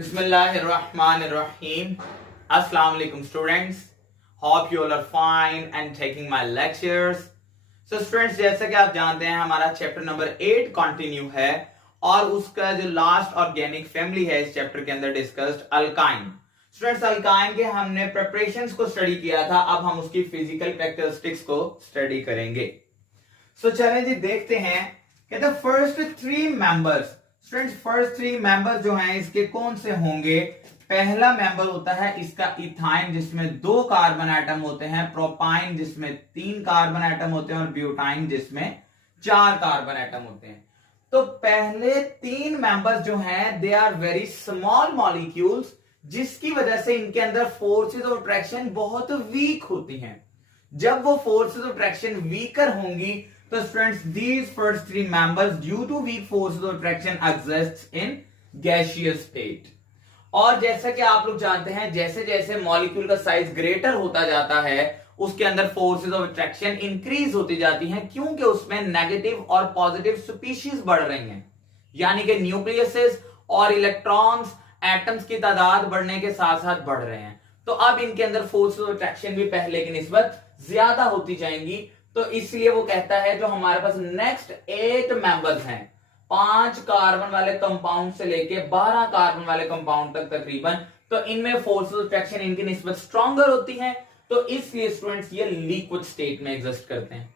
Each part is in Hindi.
Bismillahirrahmanirrahim. Assalamu alaikum students. Hope you all are fine and taking my lectures. So students, जैसा कि आप जानते हैं हमारा चैप्टर नंबर 8 कंटिन्यू है और उसका जो लास्ट ऑर्गेनिक फैमिली है इस चैप्टर के अंदर डिस्कस्ड अल्काइन। स्टूडेंट्स, अल्काइन के हमने प्रिपरेशंस को स्टडी किया था, अब हम उसकी फिजिकल कैरेक्टरिस्टिक्स को स्टडी करेंगे। सो चलें जी देखते हैं कि the first three members, students first three members जो हैं इसके कौन से होंगे। पहला मेंबर होता है इसका इथाइन जिसमें 2 कार्बन एटम होते हैं, प्रोपाइन जिसमें 3 कार्बन एटम होते हैं और ब्यूटाइन जिसमें 4 कार्बन एटम होते हैं। तो पहले 3 मेंबर्स जो हैं they are very small molecules, जिसकी वजह से इनके अंदर फोर्सेस ऑफ अट्रैक्शन बहुत वीक होती हैं। जब वो फोर्सेस ऑफ अट्रैक्शन वीकर होंगी तो students these first 3 members due to weak forces of attraction exist in gaseous state. और जैसा कि आप लोग जानते हैं जैसे जैसे मॉलिक्यूल का साइज ग्रेटर होता जाता है उसके अंदर फोर्सेस ऑफ अट्रैक्शन इंक्रीज होती जाती हैं, क्योंकि उसमें नेगेटिव और पॉजिटिव स्पीशीज बढ़ रही हैं, यानी कि न्यूक्लियसेस और इलेक्ट्रॉन्स एटम्स की तादाद बढ़ने के साथ साथ बढ़ रहे हैं। तो अब इनके अंदर फोर्सेस ऑफ अट्रैक्शन भी पहले की निस्बत ज्यादा होती जाएंगी। तो इसलिए वो कहता है जो हमारे पास नेक्स्ट 8 मेंबर्स हैं, 5 कार्बन वाले कंपाउंड से लेके 12 कार्बन वाले कंपाउंड तक तकरीबन, तो इनमें फोर्सेस ऑफ अट्रैक्शन इनकी निस्बत स्ट्रॉन्गर होती है, तो इसलिए स्टूडेंट्स ये लिक्विड स्टेट में एग्जिस्ट करते हैं।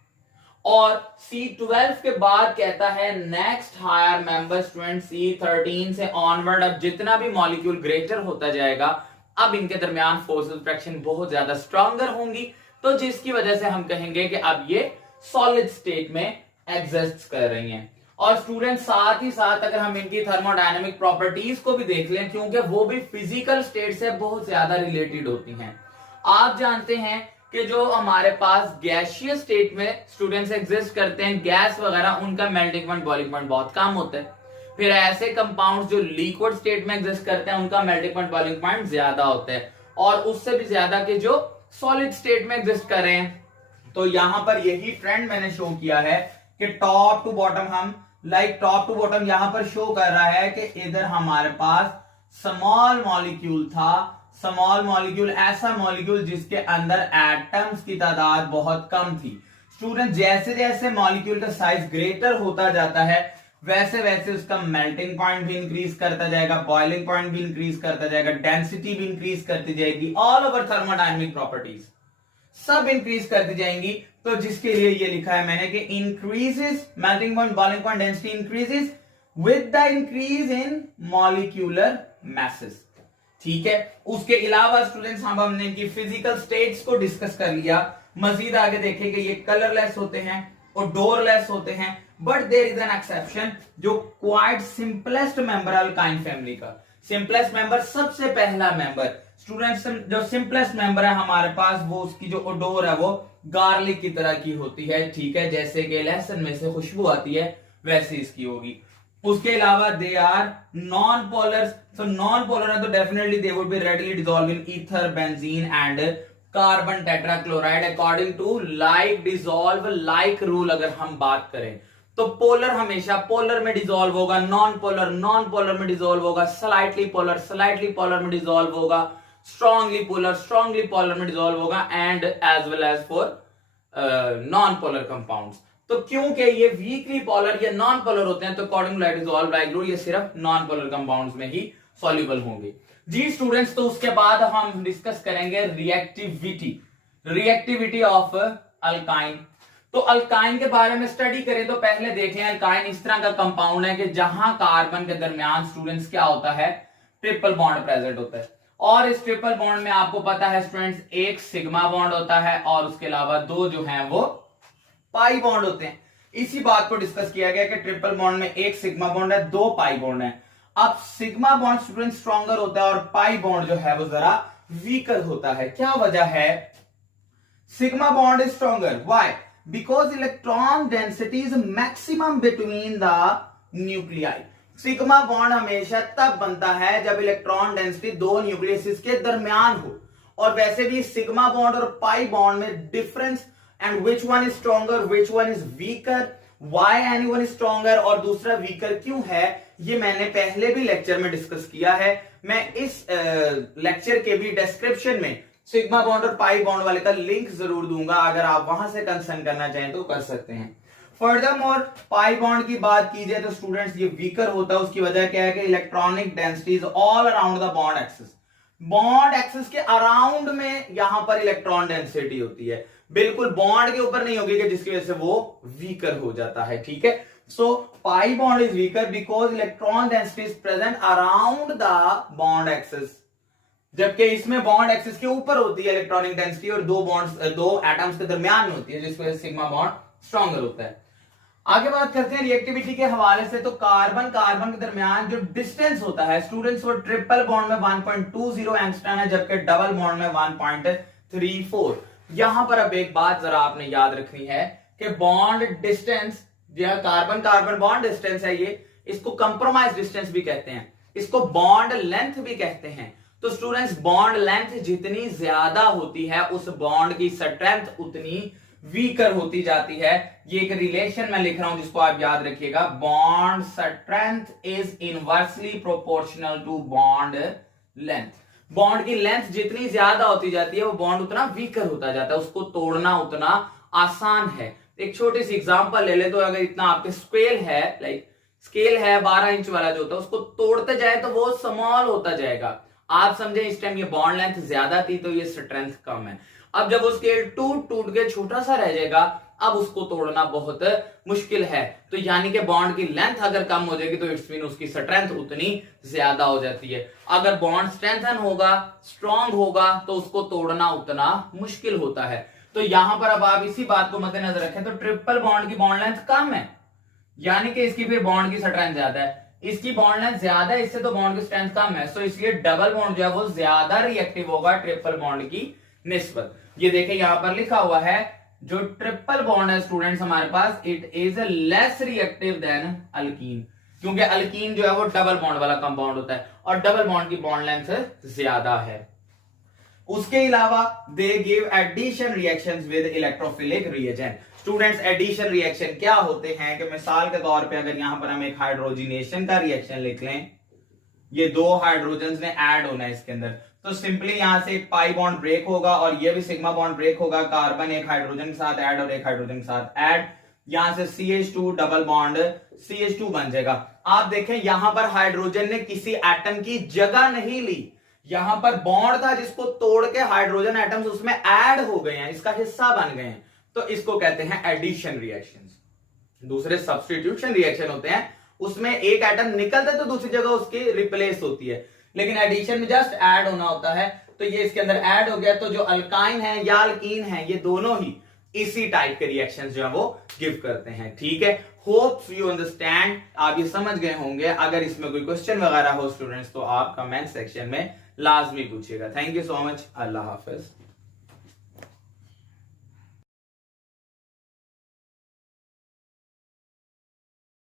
और C12 के बाद कहता है next higher member student C13 से ऑनवर्ड, अब जितना भी मॉलिक्यूल ग्रेटर होता जाएगा अब इनके दरमियान फोर्सेस ऑफ अट्रैक्शन बहुत ज्यादा स्ट्रॉन्गर होंगी, तो जिसकी वजह से हम कहेंगे कि अब ये सॉलिड स्टेट में एग्जिस्ट कर रही हैं। और स्टूडेंट साथ ही साथ अगर हम इनकी थर्मोडायनामिक प्रॉपर्टीज को भी देख लें, क्योंकि वो भी फिजिकल स्टेट से बहुत ज्यादा रिलेटेड होती हैं। आप जानते हैं कि जो हमारे पास गैसियस स्टेट में स्टूडेंट्स एग्जिस्ट करते हैं, गैस वगैरह, उनका मेल्टिंग पॉइंट बॉइलिंग पॉइंट बहुत कम होता है। फिर ऐसे कंपाउंड्स जो लिक्विड स्टेट में एग्जिस्ट करते हैं उनका मेल्टिंग पॉइंट बॉइलिंग पॉइंट ज्यादा होता है, और उससे भी ज्यादा कि जो सॉलिड स्टेट में एग्जिस्ट कर रहे हैं। तो यहां पर यही ट्रेंड मैंने शो किया है कि टॉप टू बॉटम हम टॉप टू बॉटम यहां पर शो कर रहा है कि इधर हमारे पास स्मॉल मॉलिक्यूल था, स्मॉल मॉलिक्यूल ऐसा मॉलिक्यूल जिसके अंदर एटम्स की तादाद बहुत कम थी। स्टूडेंट जैसे जैसे मॉलिक्यूल का साइज ग्रेटर होता जाता है वैसे वैसे उसका मेल्टिंग पॉइंट भी इंक्रीज करता जाएगा, बॉइलिंग पॉइंट भी इंक्रीज करता जाएगा, डेंसिटी भी इंक्रीज करती जाएगी, ऑल ओवर थर्मोडायनामिक प्रॉपर्टीज सब इंक्रीज करती जाएंगी। तो जिसके लिए ये लिखा है मैंने कि increases melting point, boiling point, density increases with the increase in molecular masses. ठीक है, उसके अलावा स्टूडेंट्स हमने इनकी फिजिकल स्टेट्स को डिस्कस कर लिया। मजीद आगे देखेंगे ये कलरलेस होते हैं और डोरलेस होते हैं, but there is an exception जो quite simplest member alkyne family का। सिंपलेस्ट मेंबर सबसे पहला मेंबर स्टूडेंट्स, जो सिंपलेस्ट मेंबर है हमारे पास वो उसकी जो ओडोर है वो गार्लिक की तरह की होती है। ठीक है, जैसे कि लहसुन में से खुशबू आती है वैसे इसकी होगी। उसके अलावा they are non polar, so non polar है तो definitely they would be readily dissolve in ether, benzene and carbon tetrachloride according to like dissolve like rule. अगर हम बात करें तो पोलर हमेशा पोलर में डिसॉल्व होगा, नॉन पोलर में डिसॉल्व होगा, स्लाइटली पोलर में डिसॉल्व होगा, स्ट्रांगली पोलर में डिसॉल्व होगा, and as well as for non polar compounds. तो क्योंकि ये वीकली पोलर या नॉन पोलर होते हैं तो according to dissolve like rule ये सिर्फ नॉन पोलर कंपाउंड्स में ही सॉल्युबल होंगे। जी स्टूडेंट्स, तो उसके बाद हम डिस्कस करेंगे रिएक्टिविटी ऑफ अल्काइन। तो अल्काइन के बारे में स्टडी करें तो पहले देखें अल्काइन इस तरह का कंपाउंड है कि जहां कार्बन के दरमियान स्टूडेंट्स क्या होता है, ट्रिपल बॉन्ड प्रेजेंट होता है। और इस ट्रिपल बॉन्ड में आपको पता है स्टूडेंट्स एक सिग्मा बॉन्ड होता है और उसके अलावा 2 जो हैं वो पाई बॉन्ड होते हैं। इसी बात को डिस्कस किया गया कि ट्रिपल बॉन्ड में एक सिग्मा बॉन्ड है, 2 पाई बॉन्ड है। अब सिग्मा बॉन्ड स्टूडेंट स्ट्रॉन्गर होता है और पाई बॉन्ड जो है वो जरा वीकर होता है। क्या वजह है? Sigma bond is stronger, why? Because electron density is maximum between the nuclei. Sigma bond हमेशा तब बनता है जब इलेक्ट्रॉन डेंसिटी 2 न्यूक्लियस के दरमियान हो, और वैसे भी सिग्मा बॉन्ड और पाई बॉन्ड में difference, and which one is stronger which one is weaker, why anyone stronger और दूसरा वीकर क्यों है, ये मैंने पहले भी लेक्चर में डिस्कस किया है। मैं इस लेक्चर के भी डिस्क्रिप्शन में सिग्मा बॉन्ड और पाई बॉन्ड वाले का लिंक जरूर दूंगा, अगर आप वहां से कंसर्न करना चाहें तो कर सकते हैं। फर्दरमोर पाई बॉन्ड की बात की जाए तो स्टूडेंट्स ये वीकर होता है, उसकी वजह क्या है कि electronic densities all around the bond axis, bond axis के अराउंड में यहां पर इलेक्ट्रॉन डेंसिटी होती है, बिल्कुल बॉन्ड के ऊपर नहीं होगी, कि जिसकी वजह से वो वीकर हो जाता है। ठीक है, so pi bond is weaker because electron density is present around the bond axis, जबकि इसमें बॉन्ड एक्सिस के ऊपर होती है इलेक्ट्रॉनिक डेंसिटी और दो एटम्स के दरमियान में होती है, जिसकी वजह से सिग्मा बॉन्ड स्ट्रॉन्गर होता है। आगे बात करते हैं रिएक्टिविटी के हवाले से, तो कार्बन कार्बन के दरमियान जो डिस्टेंस होता है स्टूडेंट्स, वो ट्रिपल बॉन्ड में 1.20 एंगस्ट्रॉम है, जबकि डबल बॉन्ड में 1.34। यहां पर अब एक बात जरा आपने याद रखनी है कि बॉन्ड डिस्टेंस, जो कार्बन कार्बन बॉन्ड डिस्टेंस है, ये इसको कंप्रोमाइज डिस्टेंस भी कहते हैं, इसको बॉन्ड लेंथ भी कहते हैं। तो स्टूडेंट्स बॉन्ड लेंथ जितनी ज्यादा होती है उस बॉन्ड की स्ट्रेंथ उतनी वीकर होती जाती है। ये एक रिलेशन मैं लिख रहा हूं जिसको आप याद रखिएगा, bond strength is inversely proportional to bond length. Bond की लेंथ जितनी ज्यादा होती जाती है वो बॉन्ड उतना वीकर होता जाता है, उसको तोड़ना उतना आसान है। एक छोटी सी एग्जांपल ले ले, तो अगर इतना आपके स्केल है, लाइक स्केल है 12 इंच वाला जो होता है, उसको तोड़ते जाए तो वो स्मॉल होता जाएगा। आप समझे इस टाइम ये बॉन्ड लेंथ ज्यादा थी तो ये स्ट्रेंथ कम है। अब जब वो स्केल टूट टूट के छोटा सा रह जाएगा, अब उसको तोड़ना बहुत मुश्किल है। तो यानी कि बॉन्ड की लेंथ अगर कम हो जाएगी तो इट्स मीन उसकी स्ट्रेंथ उतनी ज्यादा हो जाती है। अगर बॉन्ड स्ट्रेंथन होगा, स्ट्रॉन्ग होगा, तो उसको तोड़ना उतना मुश्किल होता है। तो यहां पर अब आप इसी बात को मद्देनजर रखें, तो ट्रिपल बॉन्ड की बॉन्ड लेंथ कम है, यानी कि इसकी फिर बॉन्ड की स्ट्रेंथ ज्यादा है, इसकी बॉन्ड लेंथ ज्यादा है, इससे तो बॉन्ड की स्ट्रेंथ कम है, सो इसलिए डबल बॉन्ड जो है वो ज्यादा रिएक्टिव होगा ट्रिपल बॉन्ड की निस्बत। ये देखिए यहां पर लिखा हुआ है, जो ट्रिपल बॉन्ड है स्टूडेंट्स हमारे पास, it is less reactive than alkene, क्योंकि अल्कीन जो है वो डबल बॉन्ड वाला कंपाउंड होता है और डबल बॉन्ड की बॉन्ड लेंथ ज्यादा है। उसके अलावा they give addition reactions with electrophilic reagent. Students addition reaction क्या होते हैं, कि मिसाल के तौर पे अगर यहां पर हम एक हाइड्रोजिनेशन का रिएक्शन लिख लें, ये दो हाइड्रोजन ने ऐड होना है इसके अंदर, तो सिंपली यहां से एक पाई बॉन्ड ब्रेक होगा और ये भी सिग्मा बॉन्ड ब्रेक होगा, कार्बन एक हाइड्रोजन के साथ ऐड और एक हाइड्रोजन के साथ ऐड, यहां से CH2 डबल बॉन्ड CH2 बन जाएगा। आप देखें यहां पर हाइड्रोजन ने किसी एटम की जगह नहीं ली, यहां पर बॉन्ड था जिसको तोड़ के हाइड्रोजन एटम्स उसमें ऐड हो गए हैं, इसका हिस्सा बन गए हैं, तो इसको कहते हैं एडिशन रिएक्शंस। दूसरे सब्स्टिट्यूशन रिएक्शन होते हैं, उसमें एक एटम निकलता है तो दूसरी जगह उसकी रिप्लेस होती है, लेकिन एडिशन में जस्ट ऐड होना होता है। तो ये इसके अंदर ऐड हो गया, तो जो अल्काइन है या अल्कीन है, ये दोनों ही इसी टाइप के रिएक्शंस जो है वो गिव करते हैं। ठीक है, होप्स यू अंडरस्टैंड, आप ये समझ गए होंगे। अगर इसमें कोई क्वेश्चन वगैरह हो स्टूडेंट्स तो आप कमेंट सेक्शन में लाजमी पूछिएगा। Thank you so much, Allah Hafiz.